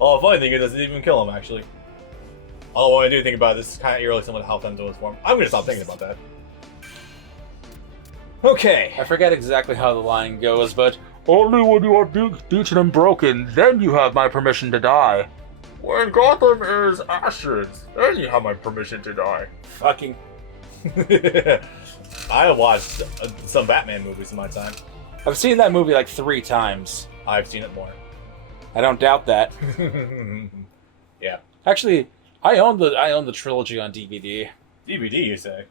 Oh, the funny thing is, it doesn't even kill him, actually. Although, when I do think about it, this is kind of eerily similar to how Femto's form. I'm gonna stop thinking about that. Okay. I forget exactly how the line goes, but only when you are beaten and broken, then you have my permission to die. When Gotham is ashes, then you have my permission to die. Fucking... I watched some Batman movies in my time. I've seen that movie like 3 times. I've seen it more. I don't doubt that. Yeah. Actually, I own the trilogy on DVD. DVD, you say?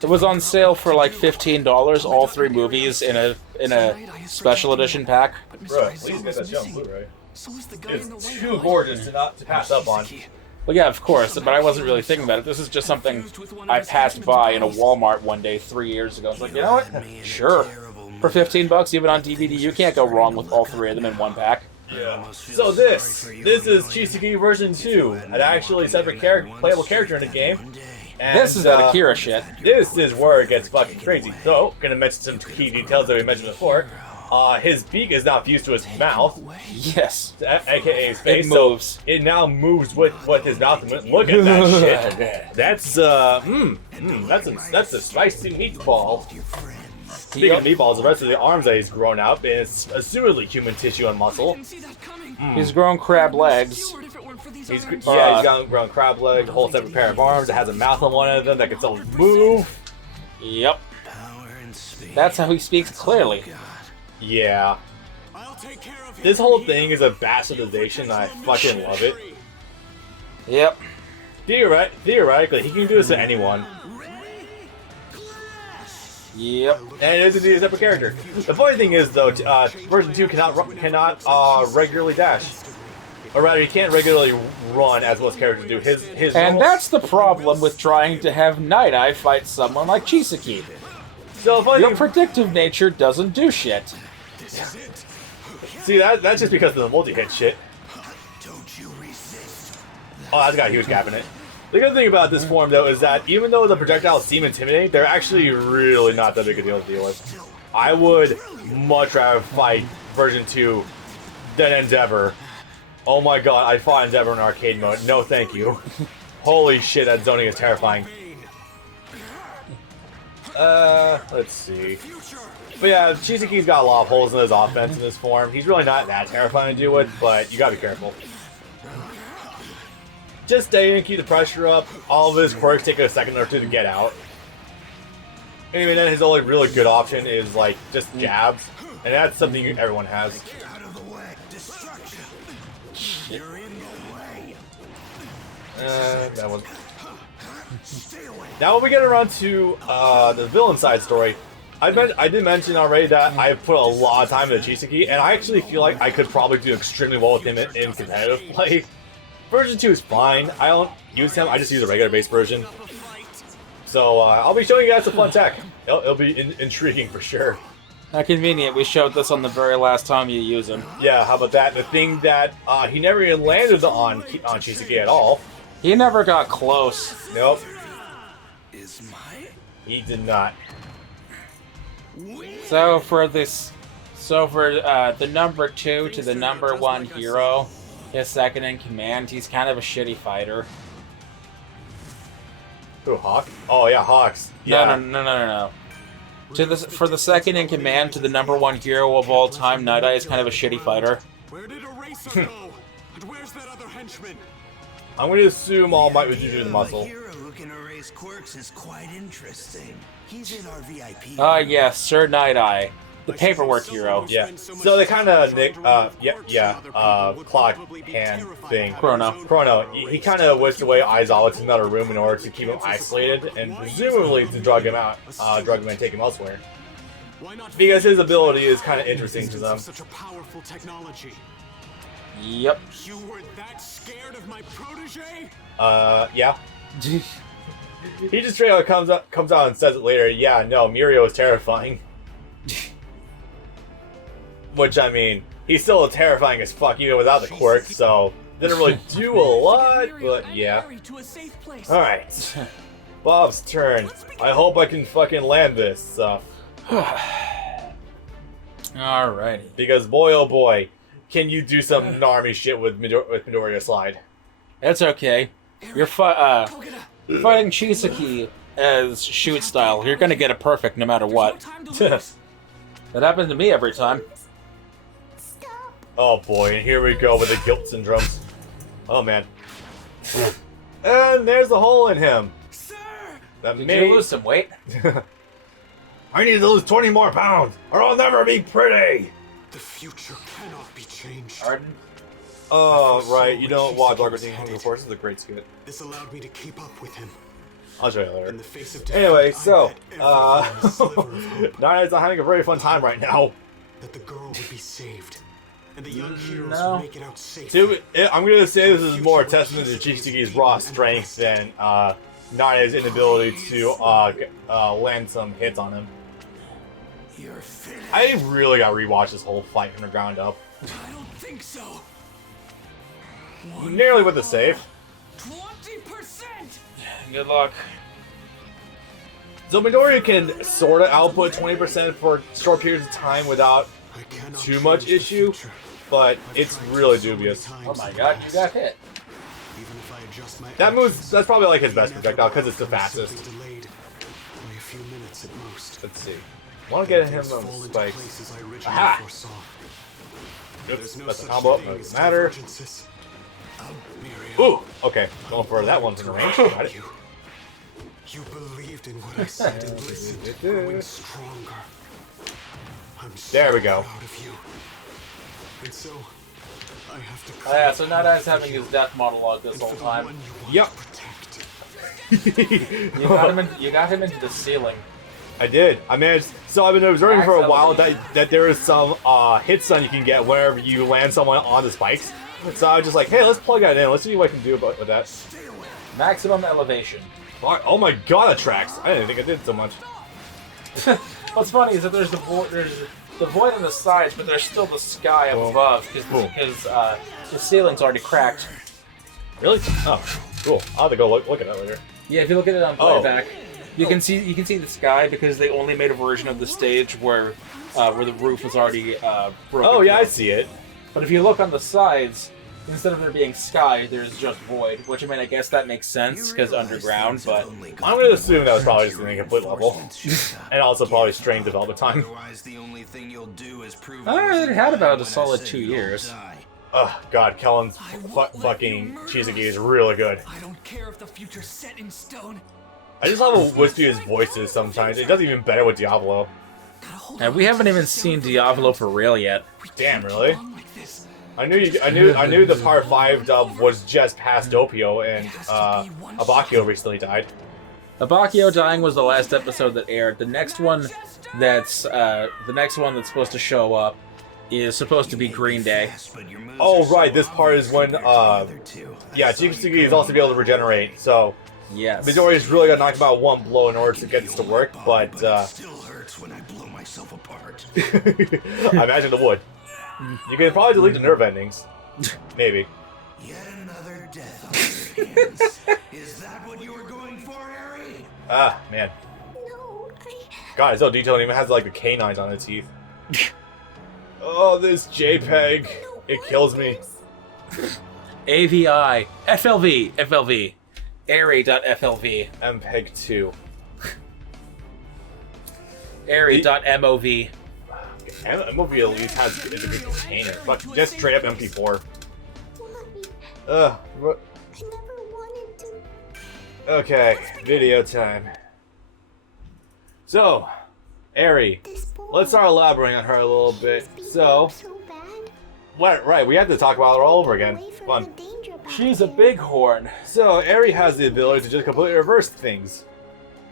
It was on sale for like $15, all 3 movies in a special edition pack. Bro, please get that shit on Blu-ray. It's too gorgeous to pass up on. Well, yeah, of course, but I wasn't really thinking about it. This is just something I passed by in a Walmart one day 3 years ago. I was like, you know what? Sure. For $15, even on DVD, you can't go wrong with all 3 of them in one pack. Yeah. So this is Chiseki version 2, an actually separate playable character in the game. And, this is that Akira shit. This is where it gets fucking crazy. So, gonna mention some key details that we mentioned before. His beak is now fused to his mouth. Yes. AKA his face. It moves. So it now moves with his mouth. Look at that shit. That's that's a spicy meatball. Speaking of meatballs, the rest of the arms that he's grown out is assumedly human tissue and muscle. He's grown crab legs. He's grown crab legs, a whole separate pair of arms. It has a mouth on one of them that can still move. Yep. That's how he speaks clearly. Yeah. This whole thing is a bastardization, and I fucking love it. Yep. Theoretically, he can do this to anyone. Yep. And it is indeed a separate character. The funny thing is, though, version 2 cannot regularly dash. Or rather, he can't regularly run as most characters do. His and that's the problem with trying to have Night Eye fight someone like Chiseki. So Your predictive nature doesn't do shit. See, that's just because of the multi-hit shit. Oh, that's got a huge gap in it. The good thing about this form, though, is that even though the projectiles seem intimidating, they're actually really not that big a deal to deal with. I would much rather fight version 2 than Endeavor. Oh my god, I fought Endeavor in arcade mode. No, thank you. Holy shit, that zoning is terrifying. Let's see. But yeah, Chiseki's got a lot of holes in his offense in this form. He's really not that terrifying to deal with, but you gotta be careful. Just stay and keep the pressure up. All of his quirks take a second or two to get out. And even then, his only really good option is like just jabs, and that's something everyone has. That one. Now when we get around to the villain side story, I did mention already that I put a lot of time into Chiseki, and I actually feel like I could probably do extremely well with him in competitive play. Version 2 is fine. I don't use him, I just use a regular base version. So I'll be showing you guys some fun tech. It'll be intriguing for sure. How convenient, we showed this on the very last time you use him. Yeah, how about that? The thing that he never even landed on Chiseki at all. He never got close. Nope. He did not. So for the number 2 to the number 1 hero, his second in command, he's kind of a shitty fighter. Who, Hawk? Oh yeah, Hawks. Yeah. No. For the second in command to the number 1 hero of all time, Night Eye is kind of a shitty fighter. Where did Eraser go? And where's that other henchman? I'm going to assume All Might was using the muscle. Who can erase quirks is quite interesting. He's in our VIP. Yes, Sir Night Eye, the paperwork hero. Yeah. So they kind of clock hand thing. Chrono. He kind of whisked away Aizawa to another room in order to keep him isolated and presumably to drug him and take him elsewhere. Because his ability is kind of interesting to them. Such a powerful technology. Yep. You were that scared of my protege? Yeah. He just straight out comes out and says it later. Yeah, no, Mirio is terrifying. Which, I mean, he's still terrifying as fuck even without the quirk, so didn't really do a lot, but yeah. Alright. Bob's turn. I hope I can fucking land this stuff. Alrighty. Because boy oh boy, can you do some Narmy shit with Midoriya Slide? That's okay. You're fighting Chisaki as shoot style. You're gonna get it perfect no matter what. That happens to me every time. Oh boy, and here we go with the guilt syndromes. Oh man. And there's the hole in him. Sir! That Did may... you lose some weight? I need to lose 20 more pounds, or I'll never be pretty! The future cannot be changed. Pardon? Oh, right, you don't watch Dark Routine Hunger Force. This is a great skit. This allowed me to keep up with him. I'll show you In later. the face of defeat, Anyway, I so, bet everything a sliver of hope Nana's not having a very fun time right now. that the girl would be saved. And the young heroes No. would make it out safe. I'm gonna say this is more a testament to Chisaki's raw strength than Nana's inability to land some hits on him. You're finished. I really gotta rewatch this whole fight from the ground up. I don't think so. Nearly with the save. 20%! Good luck. So Midoriya can sort of output 20% for short periods of time without I cannot too much change the issue, future. but I've it's tried really so many dubious. times Oh my in god, the you got past. hit. Even if I adjust my That move's, actions, that's probably like his best the projectile because it's the inevitable fastest. outcome is simply delayed. Only a few minutes at most. Let's see. I want to get him Things on fall into spikes. places I originally Aha! foresaw. Oops, There's no that's a such combo up. thing as Doesn't matter. divergences. Miriam, Ooh, okay. Going for that one's in the range. Got it. You believed in what I said and listened, growing stronger. I'm so There we go. proud of you. And so, I have to Oh yeah, so Nada's having his death monologue this whole time. Yep. You got him into the ceiling. I did. I managed. So I've been observing for a while that there is some hit stun you can get whenever you land someone on the spikes. So I was just like, hey, let's plug that in. Let's see what I can do with that. Maximum elevation. Oh my god, it tracks. I didn't think it did so much. What's funny is that there's the void on the sides, but there's still the sky up above because the ceiling's already cracked. Really? Oh, cool. I'll have to go look at that later. Yeah, if you look at it on Oh. playback, you can see the sky because they only made a version of the stage where the roof was already broken. Oh yeah, I through. see it. But if you look on the sides, instead of there being sky, there's just void. Which I mean, I guess that makes sense because underground. But I'm gonna assume that was probably just an incomplete level, and also probably strained development time. Otherwise, the only thing you'll do is prove. it had about a solid 2 years. Oh god, Kellen's fucking Chisaki is really good. I don't care if the future's set in stone. I just love how wispy his voice is sometimes. It does even better with Diablo. And we haven't even seen Diavolo for real yet. Damn, really? Like this. I knew the Part 5 dub was just past Doppio, and Abakio recently died. Abakio dying was the last episode that aired. The next one that's supposed to show up is supposed to be Green Day. Oh right, this part is when yeah, Chisaki is also be able to regenerate, so Yes. Midoriya's really got knocked about one blow in order to get this to work, but Still hurts when I blow myself apart. I imagine it would. You can probably delete the nerve endings. Maybe. Yet another death on your hands. Is that what you were going for, Harry? Ah, man. No, God, it's so detailed. It even has like the canines on its teeth. Oh, this JPEG. It kills me. AVI. FLV. Airy.FLV. MPEG 2. Airy.MOV. MOV at least has a good container. But just straight up MP4. Mommy, What? I never wanted to. Okay, video time. So, Eri, This boy. let's start elaborating on her a little bit. So, So bad. right, we have to talk about her all over again. Away from Fun. the danger path. She's a bighorn. So, Eri has the ability to just completely reverse things.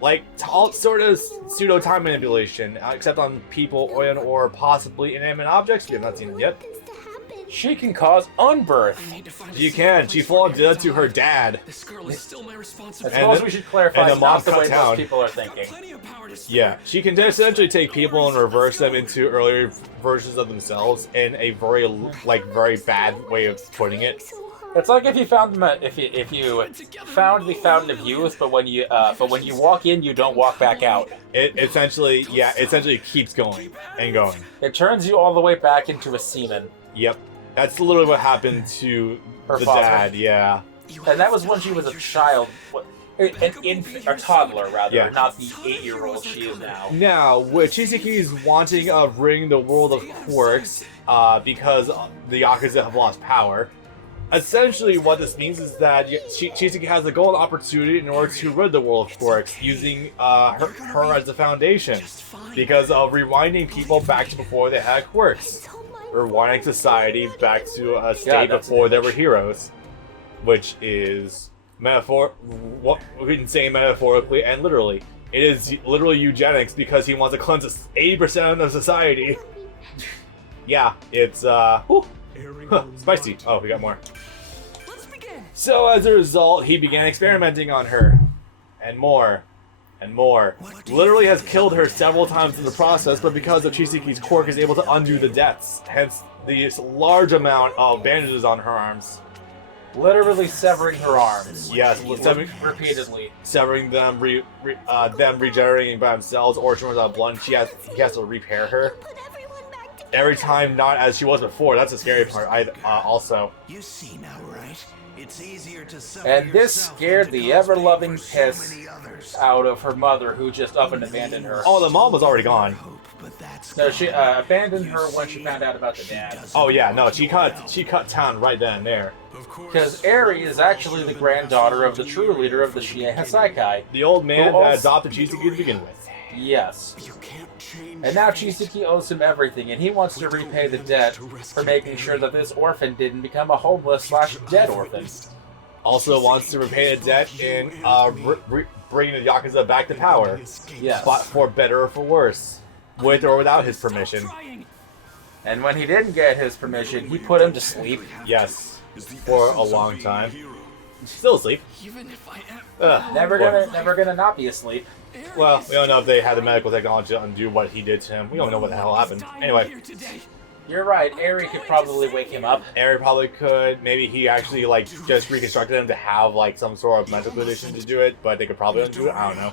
Like, all sort of pseudo-time manipulation, except on people or possibly inanimate objects. We have not seen it yet. Wants to happen. She can cause unbirth. Need to find a You can. She fought dead to her dad. This girl is still my I responsibility. suppose then- we should clarify and the not mob the cut way down. most people are I've got thinking. plenty of power to spare. Yeah, she can essentially take people and reverse them into earlier versions of themselves in a very bad way of putting it. So hard. It's like if you found them if you found the fountain of youth, but when you walk in, you don't walk back out. It essentially keeps going and going. It turns you all the way back into a semen. Yep. That's literally what happened to Her the father. dad. Yeah. And that was when she was a child, an infant, or toddler rather, Yeah. not the 8-year-old she is now. Now, with Chisaki's wanting of ridding the world of quirks, because the Yakuza have lost power, essentially what this means is that Chisaki has a golden opportunity in order to rid the world of quirks, using her as the foundation, because of rewinding people back to before they had quirks. Rewinding society back to a state that's before an they were image. heroes, which is what we can say metaphorically and literally. It is literally eugenics because he wants to cleanse 80% of society. Yeah, it's spicy. Oh, we got more. Let's begin. So as a result, he began experimenting on her, and more. And more. Literally has killed her several times in the process, but because of Chisaki's quirk is able to undo the deaths, hence this large amount of bandages on her arms. Literally severing her arms. Yes, Repeatedly. severing them, them regenerating by themselves, or she runs out of blood. He has to repair her Put everyone back together. every time, not as she was before. That's the scary part. Also, You see now, right? It's easier to suffer And this yourself scared than to the cause pain ever-loving for so piss many others. out of her mother, who just up and abandoned her. oh, the mom was already gone. Hope, but that's No, she abandoned her when she found out about the dad. Oh yeah, no, she cut town right then and there. Because Eri is actually the granddaughter of the true leader of the Shie Hasaikai. The old man Who that also- adopted Chisaki to begin with. Yes. You can't change. And now Chisaki owes him everything, and he wants to repay the debt for making sure that this orphan didn't become a homeless/dead orphan. Also wants to repay the debt in bringing the Yakuza back to power, Yes. but for better or for worse, with or without his permission. And when he didn't get his permission, he put him to sleep. Yes, for a long time. Still asleep. Even if I am. Ugh, Never boy. gonna not be asleep. Well, we don't know if they had the medical technology to undo what he did to him. We don't know what the hell happened. Anyway, You're right, Eri could probably wake him up. Eri probably could. Maybe he actually just reconstructed him to have some sort of mental condition to do it, but they could probably undo it. I don't know.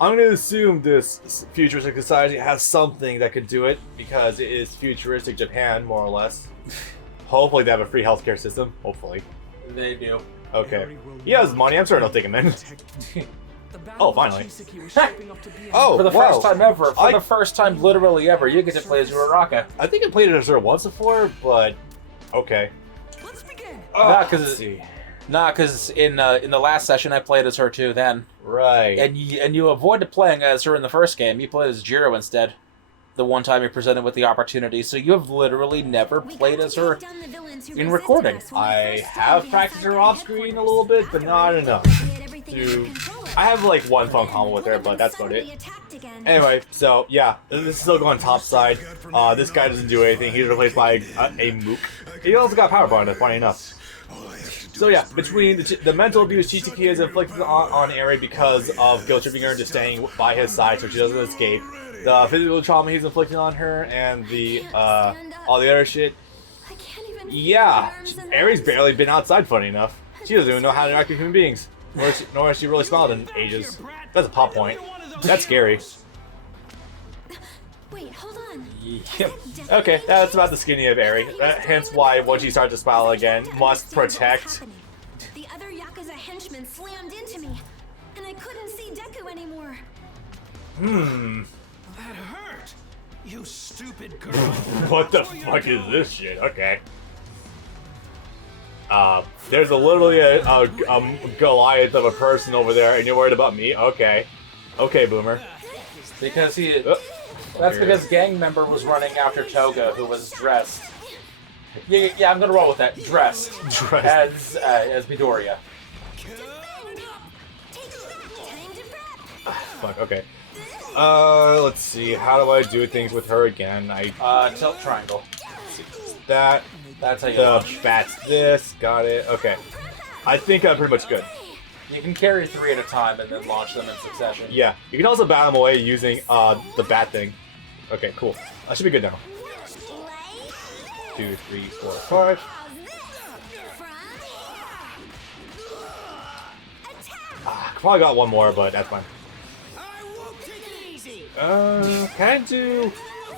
I'm going to assume this futuristic society has something that could do it because it is futuristic Japan, more or less. Hopefully they have a free healthcare system. Hopefully. They do. Okay. He has money. I'm sure they'll take him in. Oh, finally. Oh, For the wow. first time ever, I- the first time literally ever, you get to play as Uraraka. I think I played it as her once before, but okay. Let's begin. Nah, 'cause let's see. Because in the last session I played as her too then. Right. And you avoided playing as her in the first game. You played as Jiro instead. The one time you're presented with the opportunity. So you have literally never played as her in recording. I have practiced her off screen a little bit, but not enough. I have one phone call with her, but that's about it. Anyway, so yeah, this is still going top side. This guy doesn't do anything. He's replaced by a mook. He also got power bonus, funny enough. So yeah, between the mental abuse Chisaki has inflicted on Eri because of guilt tripping her into staying by his side so she doesn't escape, the physical trauma he's inflicting on her, and the all the other shit. Yeah, Eri's barely been outside, funny enough. She doesn't even know how to interact with human beings. Nor has she really smiled in ages. That's a pop point. That's scary. Wait, hold on. Yep. Okay, that's about the skinny of Eri. Hence why, once she starts to smile again, must protect. The other Yakuza henchmen slammed into me, and I couldn't see Deku anymore. That hurt. You stupid girl. What the fuck is this shit? Okay. There's literally a Goliath of a person over there, and you're worried about me? Okay. Okay, Boomer. Because he... Oh, That's here it because is. gang member was running after Toga, who was dressed. Yeah, I'm gonna roll with that. Dressed. Dressed. As Midoriya. Fuck, okay. Let's see. How do I do things with her again? Tilt triangle. That. That's how you The launch. bat's this. Got it. Okay. I think I'm pretty much good. You can carry 3 at a time and then launch them in succession. Yeah. You can also bat them away using the bat thing. Okay, cool. I should be good now. 2, 3, 4, 5. Probably got one more, but that's fine. Can I do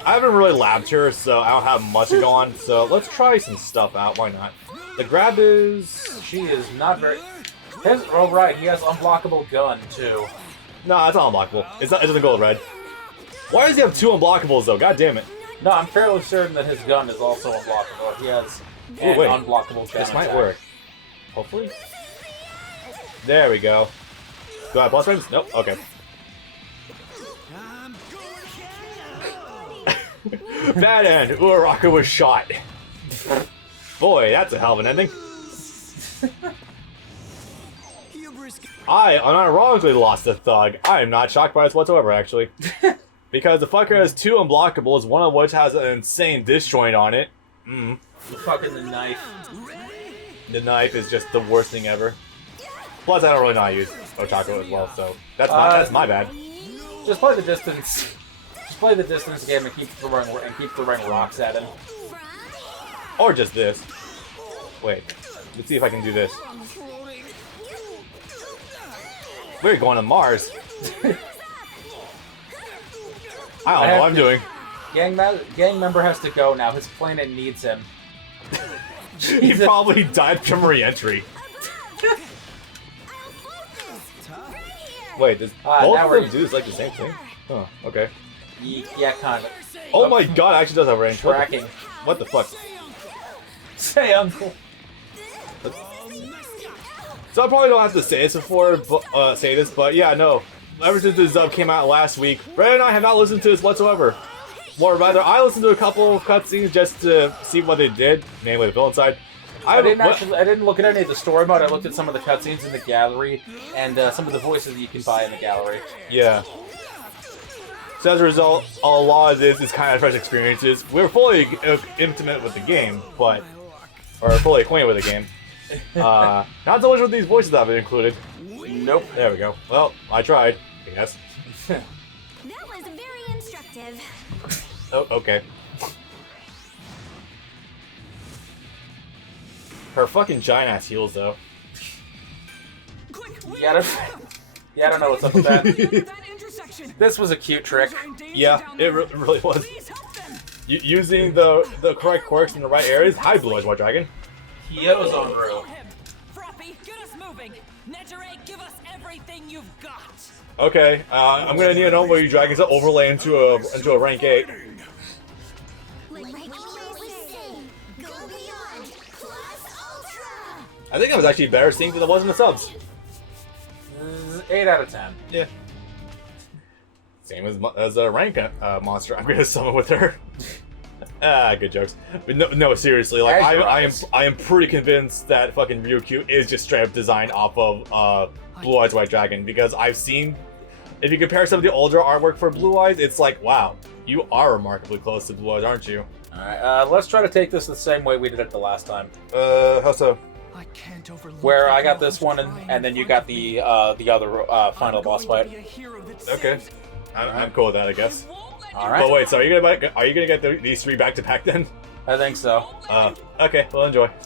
I haven't really labbed her, so I don't have much to go on. So let's try some stuff out. Why not? The grab is... She is not very... Oh, right, he has unblockable gun, too. No, that's not unblockable. It's not. It doesn't go red. Why does he have 2 unblockables though? God damn it! No, I'm fairly certain that his gun is also unblockable. He has an wait. unblockable gun. This might attack. work. Hopefully. There we go. Do I have plus frames? Nope. Okay. Bad end. Uraraka was shot. Boy, that's a hell of an ending. I unironically lost a thug. I am not shocked by this whatsoever, actually. Because the fucker has 2 unblockables, one of which has an insane disjoint on it. The fucking knife. The knife is just the worst thing ever. Plus, I don't really know how to use Ochako as well, so that's my bad. Just play the distance. Just play the distance game and keep throwing rocks at him. Or just this. Wait, let's see if I can do this. We're going to Mars. I don't know what I'm doing. Gang member has to go now. His planet needs him. He probably died from re-entry. Wait, does both now of we're- them do this like the same thing? Huh, okay. Yeah, kind of. Oh my god, it actually does have range. Tracking. What the fuck? Say uncle. So I probably don't have to say this before, but yeah, no. Ever since this dub came out last week, Brad and I have not listened to this whatsoever. Or rather, I listened to a couple of cutscenes just to see what they did, namely the villain side. I didn't look at any of the story mode. I looked at some of the cutscenes in the gallery and some of the voices that you can buy in the gallery. Yeah. So as a result, a lot of this is kind of fresh experiences. We're fully intimate with the game, or fully acquainted with the game. Not so much with these voices that I've included. Nope. There we go. Well, I tried, I guess. That was very instructive. Oh, okay. Her fucking giant ass heels, though. Yeah, I don't know what's up with that. This was a cute trick. Yeah, it really was. Using the correct quirks in the right areas. Hi, Blue Eyes White Dragon. Kyozoru. Frappy, get us moving. Netere, give us everything you've got. Okay, I'm gonna need to know where you dragons to overlay into a rank 8. Like we say, go beyond plus ultra. I think that was actually better synced than it was in the subs. 8 out of 10. Yeah. Same as a rank monster. I'm gonna summon with her. Good jokes. But no, seriously, like I am pretty convinced that fucking Ryukyu is just straight up designed off of Blue Eyes White Dragon, because I've seen, if you compare some of the older artwork for Blue Eyes, it's like, wow, you are remarkably close to Blue Eyes, aren't you? Alright, let's try to take this the same way we did it the last time. How so? I can't overlook Where I got this one and then you got the other final boss fight. Okay. I'm cool with that, I guess. Alright. But wait, so are you gonna get these 3 back to back then? I think so. Okay, well enjoy.